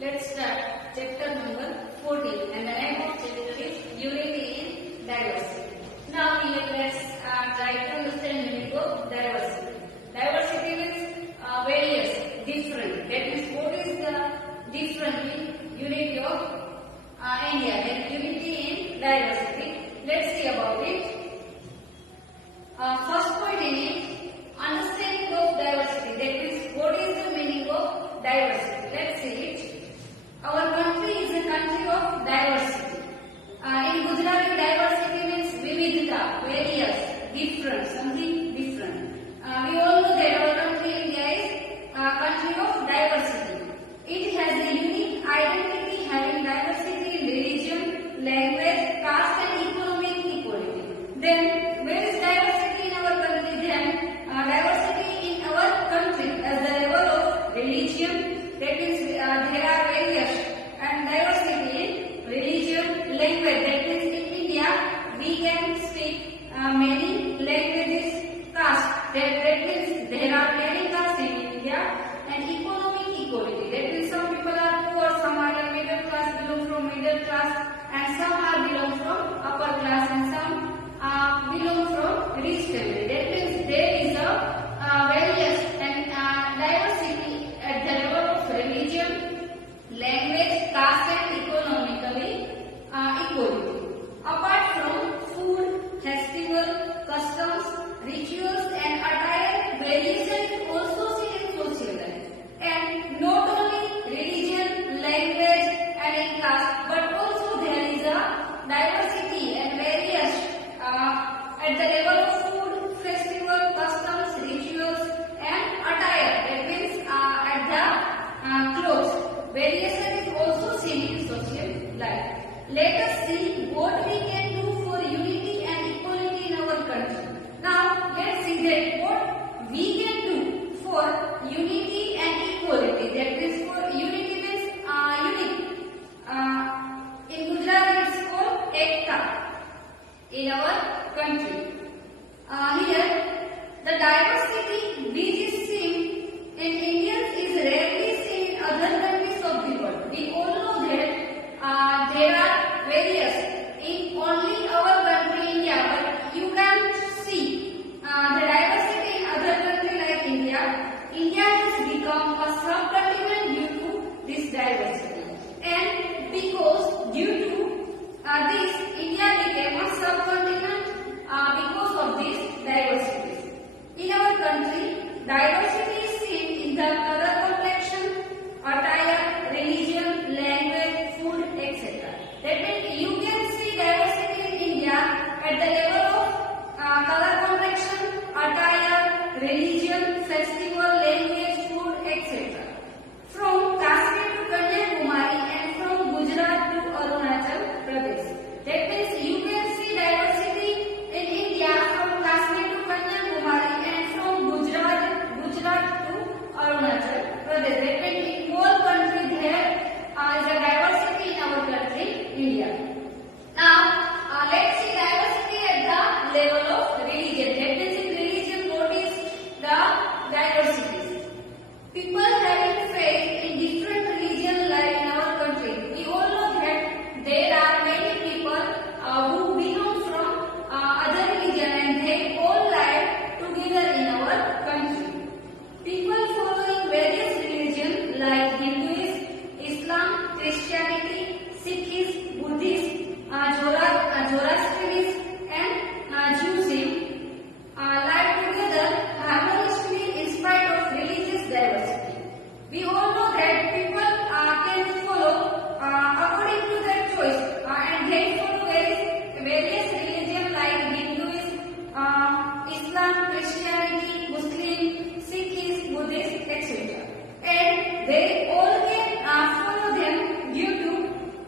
Let's start chapter number 14, and the name of chapter is Unity in Diversity. Now let's try to understand meaning of diversity. Diversity means various, different. That means what is the difference in unity of India? Then unity in diversity. Let's see about it. First point in it, understanding of diversity. That means what is the meaning of diversity? Let's see it. Our country is a country of diversity. In Gujarati, diversity means vividhata, various, different, something different. We all know that our country, India, is a country of diversity. It has a unique identity, having diversity in religion, language, caste, and economic equality. Then, where is diversity in our country? Then, diversity in our country at the level of religion. That means there are various and diversity in religion, language. That means in India we can speak many languages, caste. That means there are many castes in India, and economic equality. That means some people are poor, some are middle class, belong from middle class, and some are belong from upper class, and some belong from rich family. That means there is a various and diversity at the level of religion, language, caste, and economically equality. Apart from food, festival, customs, rituals, and attire, variation is also seen in social life. And not only religion, language, and in caste, but also there is a diversity and various at the level of food, festival, customs, rituals, and attire. That means at the clothes. Variation is also seen in social life. Let us see what we can do for unity and equality in our country. Now, let's see that what we can do for unity and equality. That means for unity means unique. In Gujarati it's called ekta in our country. Here, the diversity which is seen in Indians is rarely seen in other countries of the world. We all know that there are various in only our country India, but you can see the diversity in other countries like India. India has become a subcontinent due to this diversity, and because due to this, India became a subcontinent because of these diversities. In our country, diversity is seen in the color complexion, attire, religion, language, food, etc. That means you can see diversity in India at the level of color complexion, attire, religion, festival, language, food, etc. From Kashmir to Kanyakumari and from Gujarat to Arunachal Pradesh. That means you can see diversity in India from Kashmir to Kanyakumari and from Gujarat to Arunachal Pradesh. That means in whole country there is a diversity in our country, India. Now, let's see diversity at the level of religion. That means in religion, what is the diversity? People having faith in different religions live in our country. We all know that there are many people who belong from other religion, and they all live together in our country. People following various religions like Hinduism, Islam, Christianity, Sikhism, Buddhism, Zoroastrianism, and Judaism live together harmoniously in spite of religious diversity. We all know that people can follow according to their choice, and they follow various religions like Hinduism, Islam, Christianity, Muslim, Sikhism, Buddhism, etc. And they all can follow them due to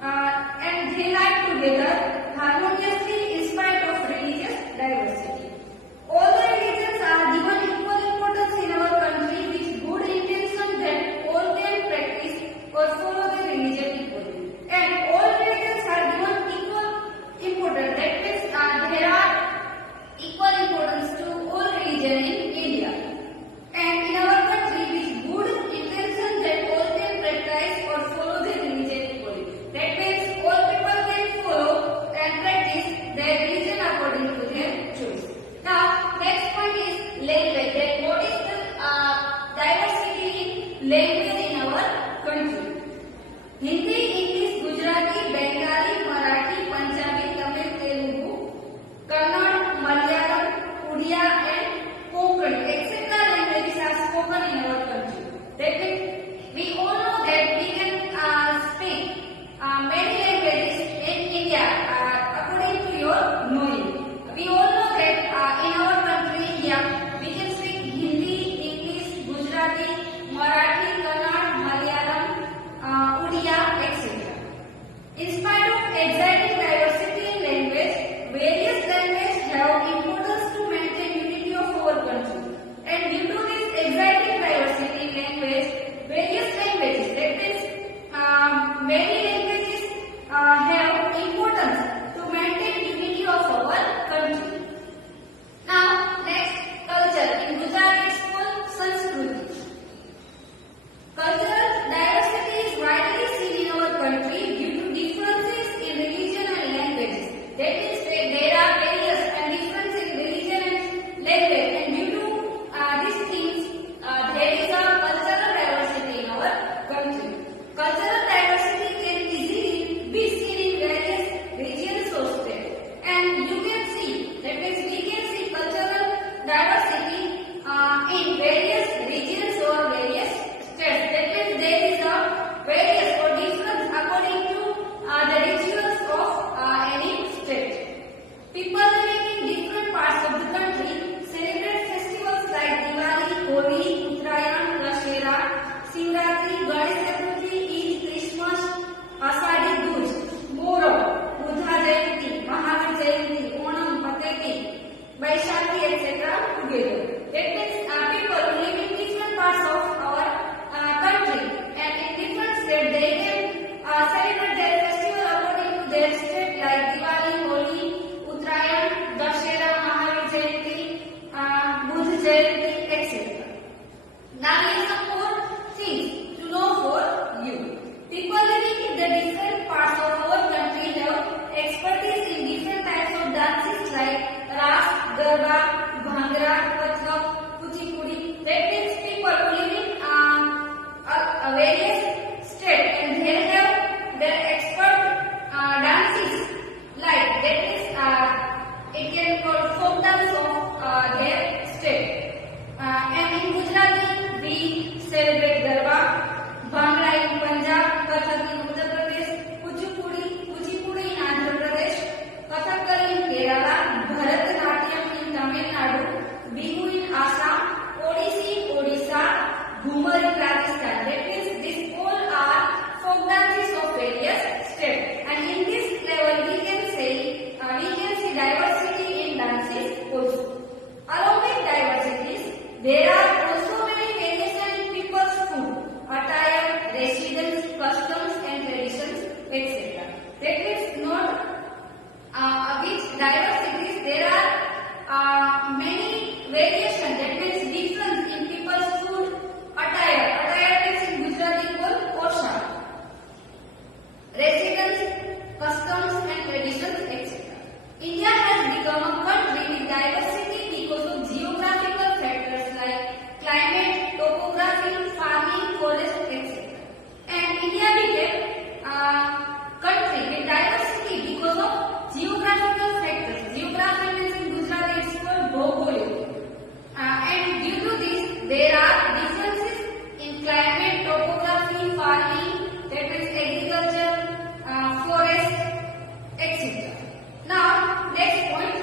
and they live together harmoniously in spite of religious diversity. All the religions are given equal importance in our country with good intention that all can practice or follow the religion equally. And all religions are given equal importance. That means there are equal importance to all religion in India. And in our country with good intention that all can practice or follow the Hindi, English, Gujarati, Bengali, Marathi, Punjabi, Tamil, Telugu, Kannada, Malayalam, Odia and Konkani, etc. languages are spoken in our country. That means we all know that we can speak many languages in India according to your knowing. We all know that in our country India we can speak Hindi, English, Gujarati, Marathi, Kannada, Malayalam, Odia, etc. In spite of exciting diversity in language, various languages have importance to maintain unity of our country. And due to this exciting diversity in language, various languages, that means many languages have importance to maintain unity of our country. Now, next, culture. In Gujarati, it's called Sanskruti. Cultural diversity is widely seen in our country due to differences in religion and languages. That means there are various and differences in religion and language, and due to these things, there is a cultural diversity in our country. Cultural diversity can easily be seen in various regions or states, and you can see, that means we can see cultural diversity in various regions or various states. That means there is a various or difference according to the rituals of any state. People living in different parts of the country celebrate festivals like Diwali, Holi, Uttarayan, Dussehra, Shivratri, Ganesh Chaturthi, Eid, Christmas, Ashadi Duj, Moram, Buddha Jayanti, Mahavir Jayanti, Onam, Pateti, Vaishakhi, etc. together. That means people who live in different parts of our country and in different states, they can celebrate their festival according to their state, like Diwali, Holi, Uttarayan, Dussehra, Mahavir Jayanti, Buddha Jayanti, etc. Now here are some more things to know for you. People living in the different parts of our country have expertise in different types of dances like Ras, Garba, Bhangra, Kathak, Kuchipudi. That means people who live in various states and they have their expert dances like that is it can call folk dance of their state. And in Gujarati we celebrate Garba, Bhangra in Punjab, Kathak in Uttar Pradesh, Kuchipudi in Andhra Pradesh, Kathakali in Kerala, Bharatanatyam in Tamil Nadu, Bihu in Assam, Odissi in Odisha, Ghumar in Rajasthan. That means these all are folk dances of various states. And in this level we can see diversity in dances also. Along with diversities, there are also many variations in people's food, attire, residence, customs and traditions, etc. That means not which diversities there are many variations. That means difference in people's food, attire. Attire means in Gujarati called poshak. Residence, customs and traditions, etc. India has become a country with diversity because of geographical factors like climate, topography, farming, forest, etc. And India became a country with diversity because of geographical factors. Geography means in Gujarati it's called Bhaugolik. And due to this, there are differences in climate, topography, farming, that means agriculture, forest, etc. Now, next point,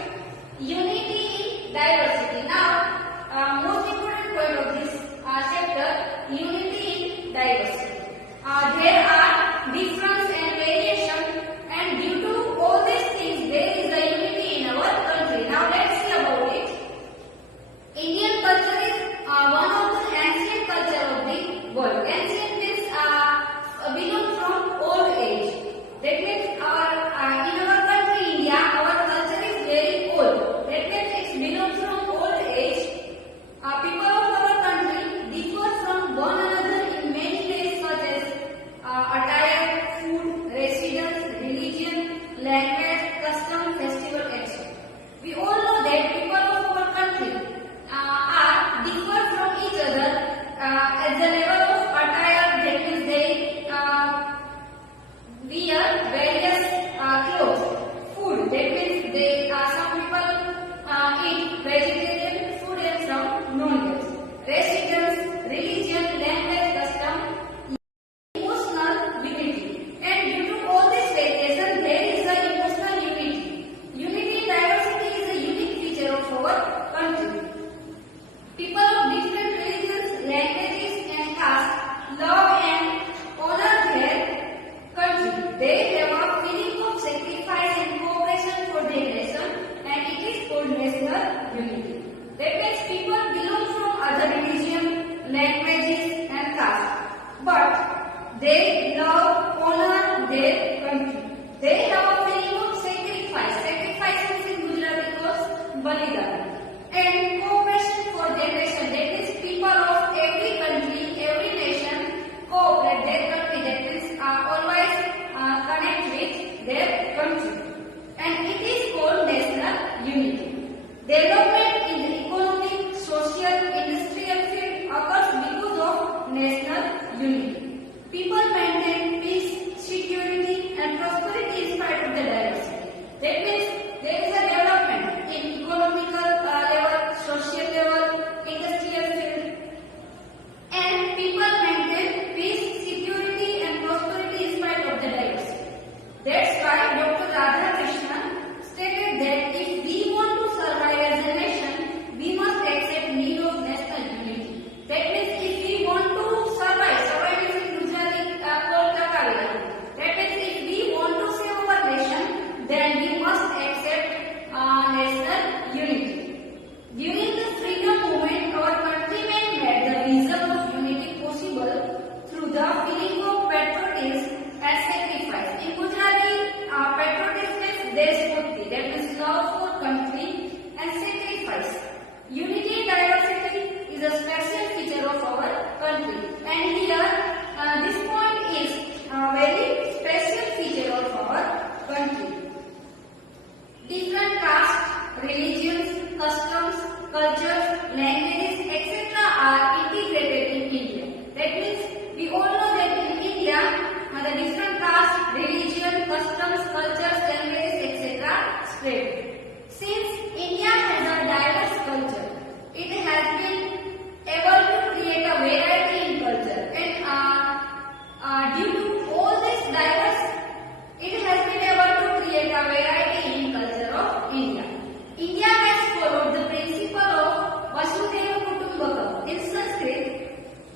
unity in diversity. Now, most important point of this chapter, unity in diversity. There are difference and variation, and due to all these things, there is a unity in our country. Now, let's see about it. Indian culture is one of the ancient culture of the world. Ancient means belong from old age. That means in our country India, our culture is very old. That means it belongs from old age. People of our country differ from one another in many ways, such as they love, honor their country. They have a feeling of sacrifice. Sacrifice means in Gujarati goes balidan. And cooperation for generation. That means people of every country, every nation cooperate their country. That means always connect with their country. And it is called national unity. Development in the economic, social, industrial field occurs because of national unity. People maintain peace, security and prosperity in spite of the diversity. That means there is a development in economical level, social level, industrial field, and people maintain peace, security and prosperity in spite of the diversity. That's why Dr. Radhakrishnan stated that if we want to survive as a nation, we must accept need of national unity. That means if we want to survive is in Gujarati called Takavida. That means if we want to save our nation, then we must accept national unity. During the freedom movement, our countrymen made the vision of unity possible through the feeling of patriotism and sacrifice. In Gujarati, patriotism means deshbhakti, that means love for country and sacrifice. Unity and diversity is a special feature of our country. And here, this point is a very special feature of our country. Different castes, religions, customs, cultures, languages, etc. are integrated in India. That means we all know that in India, the different castes, religion, customs, cultures, languages, etc. spread. Since India has a diverse culture, it has been able to create a variety in culture, and due to all this diverse, it has been able to create a variety in culture of India. India has followed the principle of Vasudhaiva Kutumbakam. In Sanskrit,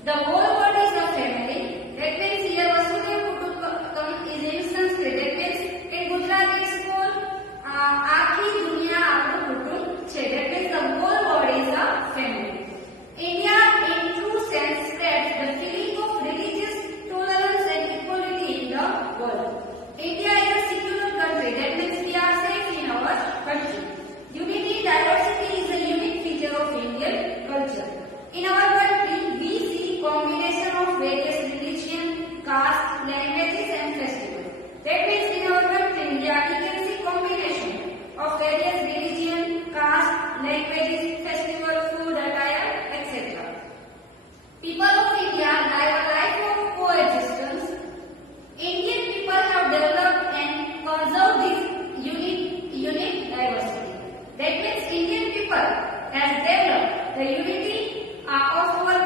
the whole world is a family. That means here Vasudhaiva Kutumbakam is in Sanskrit. That means in Gujarati it's called Aakhi Duniya Apnu Kutumb Che. That means the whole world is a family. India in true sense spreads the feeling of religious tolerance and equality in the world. India is a secular country. That means we are safe in our country. Unity, diversity is a unique feature of Indian culture. In our country, we see combination of various religion, caste, languages and festivals. That means in our country, India, we can see combination of various religion, caste, languages, festival, food, attire, etc. People of India live a life of coexistence. Indian people have developed and conserved this unique diversity. That means Indian people has developed the unity of our